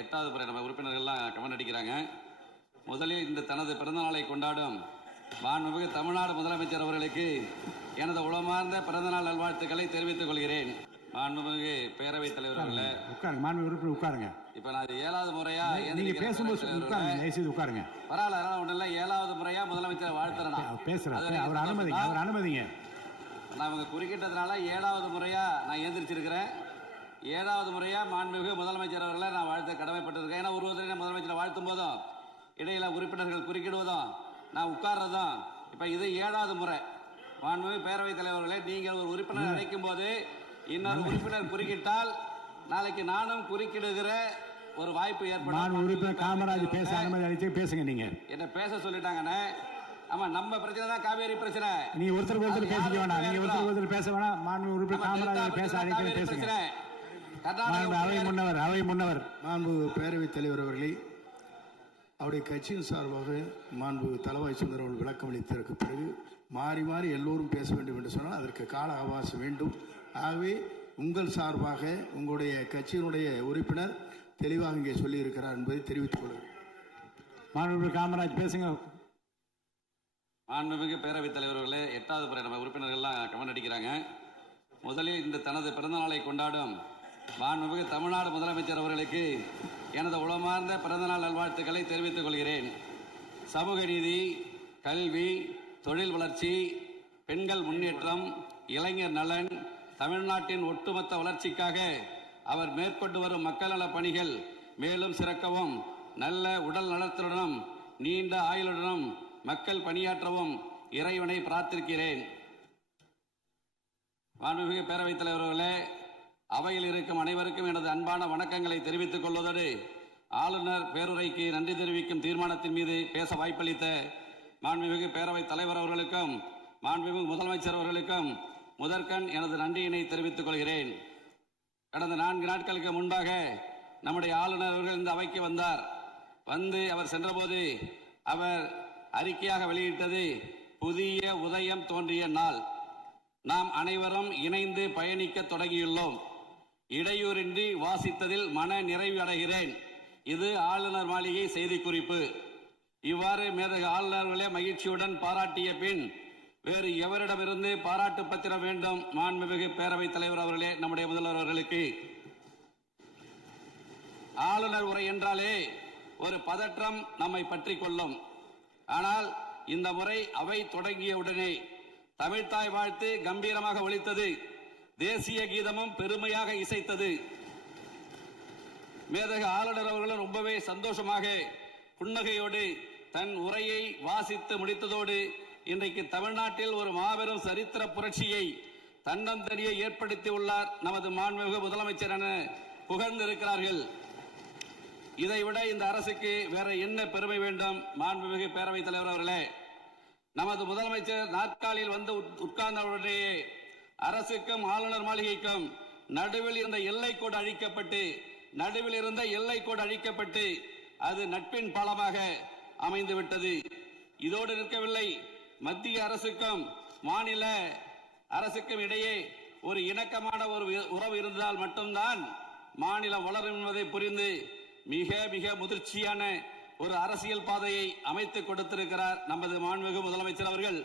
8வது முறை நம்ம உறுப்பினர்கள்லாம் கமெண்ட் அடிக்கிறாங்க. முதலில் இந்த தனது பிறந்தநாளை கொண்டாடும் மாண்புமிகு தமிழ்நாடு முதலமைச்சர் அவர்களுக்கு எனது உளமார்ந்த பிறந்தநாள் நல்வாழ்த்துக்களை தெரிவித்துக் கொள்கிறேன். மாண்புமிகு பேரவைத் தலைவர் அவர்களே, உட்காருங்க. மாண்புமிகு உறுப்பினர் உட்காருங்க. இப்ப நான் 7வது முறையா நீங்க பேசும்போது உட்காருங்க. பரவாயில்ல, அதெல்லாம் ஒண்ணு இல்ல. 7வது முறையா முதலமைச்சர் வாழ்த்துறேன் பேசுறேன். அவர் அனுமதிங்க. நான் அவங்க குறுக்கிட்டதுனால 7வது முறையா நான் எந்திரிச்சிருக்கிறேன். 7வது முறையா மாண்புமிகு முதலமைச்சர் அவர்களை நான் வாழ்த்த கடமைப்பட்டிருக்கேன். ஏன்னா ஒருவரை முதலமைச்சரை வாழ்த்தும் போதும் இடையில உறுப்பினர்கள் குறுக்கிடுவதும் நான் உட்கார்றதும் இப்ப இது 7வது முறை. மாண்புமிகு பேரவைத் தலைவர்களே, நீங்கள் ஒரு உறுப்பினர் அழைக்கும் போது இன்னொரு உறுப்பினர் குறுக்கிட்டால் நாளைக்கு நானும் குறுக்கிடுகிற ஒரு வாய்ப்பு ஏற்படும். உறுப்பினர் காமராஜ் பேச அனுமதி அளித்து பேசுங்க. நீங்க என்ன பேச சொல்லிட்டாங்கன்னு. ஆமா, நம்ம பிரச்சனை தான் காவேரி பிரச்சனை. நீ ஒருத்தருக்கு ஒருத்தர் பேசிக்க வேணாம். நீங்க ஒருத்தர் பேச வேணாம். மாண்பு உறுப்பினர் காமராஜ் பேச அழைக்க பேசுங்க. அவை முன்னவர் மாண்பு பேரவைத் தலைவர் அவர்களே, அவருடைய கட்சியின் சார்பாக மாண்பு தளவாய் சுந்தர் அவர்கள் விளக்கம் அளித்ததற்கு பிறகு மாறி மாறி எல்லோரும் பேச வேண்டும் என்று சொன்னால் அதற்கு கால அவகாசம் வேண்டும். ஆகவே உங்கள் சார்பாக உங்களுடைய கட்சியினுடைய உறுப்பினர் தெளிவாக இங்கே சொல்லி இருக்கிறார் என்பதை தெரிவித்துக் கொள்கிறேன். மாண்பு காமராஜ் பேசுங்க. மாண்புமிகு பேரவைத் தலைவர்களே, 8வது முறை நம்ம உறுப்பினர்கள்லாம் கமெண்ட் அடிக்கிறாங்க. முதலில் இந்த தனது பிறந்தநாளை கொண்டாடும் மாண்புமிகு தமிழ்நாடு முதலமைச்சர் அவர்களுக்கு எனது உளமார்ந்த பிறந்தநாள் நல்வாழ்த்துக்களை தெரிவித்துக் கொள்கிறேன். சமூக நீதி, கல்வி, தொழில் வளர்ச்சி, பெண்கள் முன்னேற்றம், இளைஞர் நலன், தமிழ்நாட்டின் ஒட்டுமொத்த வளர்ச்சிக்காக அவர் மேற்கொண்டு வரும் மக்கள் நல பணிகள் மேலும் சிறக்கவும், நல்ல உடல் நலத்துடனும் நீண்ட ஆயுளுடனும் மக்கள் பணியாற்றவும் இறைவனை பிரார்த்திக்கிறேன். மாண்புமிகு பேரவைத் தலைவர்களே, அவையில் இருக்கும் அனைவருக்கும் எனது அன்பான வணக்கங்களை தெரிவித்துக் கொள்வதோடு ஆளுநர் பேருரைக்கு நன்றி தெரிவிக்கும் தீர்மானத்தின் மீது பேச வாய்ப்பளித்த மாண்புமிகு பேரவைத் தலைவர் அவர்களுக்கும் மாண்புமிகு முதலமைச்சர் அவர்களுக்கும் முதற்கண் எனது நன்றியினை தெரிவித்துக் கொள்கிறேன். கடந்த 4 நாட்களுக்கு முன்பாக நம்முடைய ஆளுநர் அவர்கள் இந்த அவைக்கு வந்தார். வந்து அவர் சென்றபோது அவர் அறிக்கையாக வெளியிட்டது புதிய உதயம் தோன்றிய நாள். நாம் அனைவரும் இணைந்து பயணிக்க தொடங்கியுள்ளோம். இடையூறின்றி வாசித்ததில் மன நிறைவு அடைகிறேன். இது ஆளுநர் மாளிகை செய்திக்குறிப்பு. இவ்வாறு மேதகு ஆளுநர்களே மகிழ்ச்சியுடன் பாராட்டிய பின் வேறு எவரிடமிருந்து பாராட்டு பத்திரம் வேண்டும்? மாண்புமிகு பேரவைத் தலைவர் அவர்களே, நம்முடைய முதல்வர் அவர்களுக்கு. ஆளுநர் உரை என்றாலே ஒரு பதற்றம் நம்மை பற்றி கொள்ளும். ஆனால் இந்த முறை அவை தொடங்கிய உடனே தமிழ்தாய் வாழ்த்து கம்பீரமாக ஒலித்தது. தேசிய கீதமும் பெருமையாக இசைத்தது. மேதகு ஆளுநர் அவர்களும் ரொம்பவே சந்தோஷமாக புன்னகையோடு தன் உரையை வாசித்து முடித்ததோடு இன்றைக்கு தமிழ்நாட்டில் ஒரு மாபெரும் சரித்திர புரட்சியை தன்னந்தனியே ஏற்படுத்தி உள்ளார் நமது மாண்புமிகு முதலமைச்சர் என புகழ்ந்திருக்கிறார்கள். இதைவிட இந்த அரசுக்கு வேற என்ன பெருமை வேண்டும்? மாண்புமிகு பேரவைத் தலைவர் அவர்களே, நமது முதலமைச்சர் நாற்காலியில் வந்து உட்கார்ந்தவுடனே அரசுக்கும் ஆளுநர் மாளிகைக்கும் நடுவில் இருந்த எல்லைக்கோடு அழிக்கப்பட்டு அது நட்பின் பாலமாக அமைந்துவிட்டது. இதோடு நிற்கவில்லை. மத்திய அரசுக்கும் மாநில அரசுக்கும் இடையே ஒரு இணக்கமான ஒரு உறவு இருந்தால் மட்டும்தான் மாநிலம் வளரும் என்பதை புரிந்து மிக மிக முதிர்ச்சியான ஒரு அரசியல் பாதையை அமைத்துக் கொடுத்திருக்கிறார் நமது மாண்புமிகு முதலமைச்சர் அவர்கள்.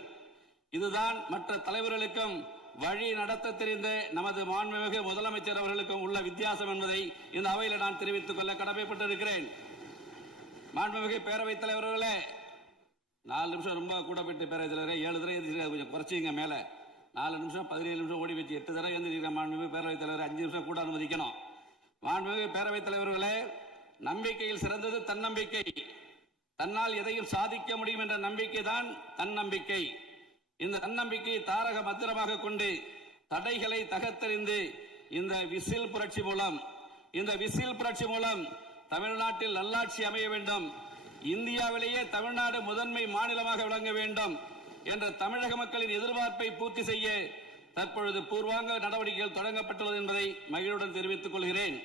இதுதான் மற்ற தலைவர்களுக்கும் வழி நடத்த தெரிந்த நமது மாண்புமிகு முதலமைச்சர் அவர்களுக்கும் உள்ள வித்தியாசம் என்பதை இந்த அவையில் நான் தெரிவித்துக் கொள்ள கடமைப்பட்டிருக்கிறேன். மாண்புமிகு பேரவைத் தலைவர்களே, 4 நிமிஷம் ரொம்ப கூட போயிட்டு பேரவைத் தலைவரே, 7 தடவை கொஞ்சம் குறைச்சிங்க. மேல 4 நிமிஷம் 17 நிமிஷம் ஓடி வச்சு 8 தடவை எழுந்திருக்கிற மாண்புமிகு பேரவைத் தலைவர் 5 நிமிஷம் கூட அனுமதிக்கணும். மாண்புமிகு பேரவைத் தலைவர்களே, நம்பிக்கையில் சிறந்தது தன்னம்பிக்கை. தன்னால் எதையும் சாதிக்க முடியும் என்ற நம்பிக்கை தான் தன்னம்பிக்கை. இந்த தன்னம்பிக்கையை தாரக மந்திரமாக கொண்டு தடைகளை தகர்த்தெறிந்து இந்த விசில் புரட்சி மூலம் தமிழ்நாட்டில் நல்லாட்சி அமைய வேண்டும், இந்தியாவிலேயே தமிழ்நாடு முதன்மை மாநிலமாக விளங்க வேண்டும் என்ற தமிழக மக்களின் எதிர்பார்ப்பை பூர்த்தி செய்ய தற்பொழுது பூர்வாங்க நடவடிக்கைகள் தொடங்கப்பட்டுள்ளது என்பதை மகிழ்வுடன் தெரிவித்துக் கொள்கிறேன்.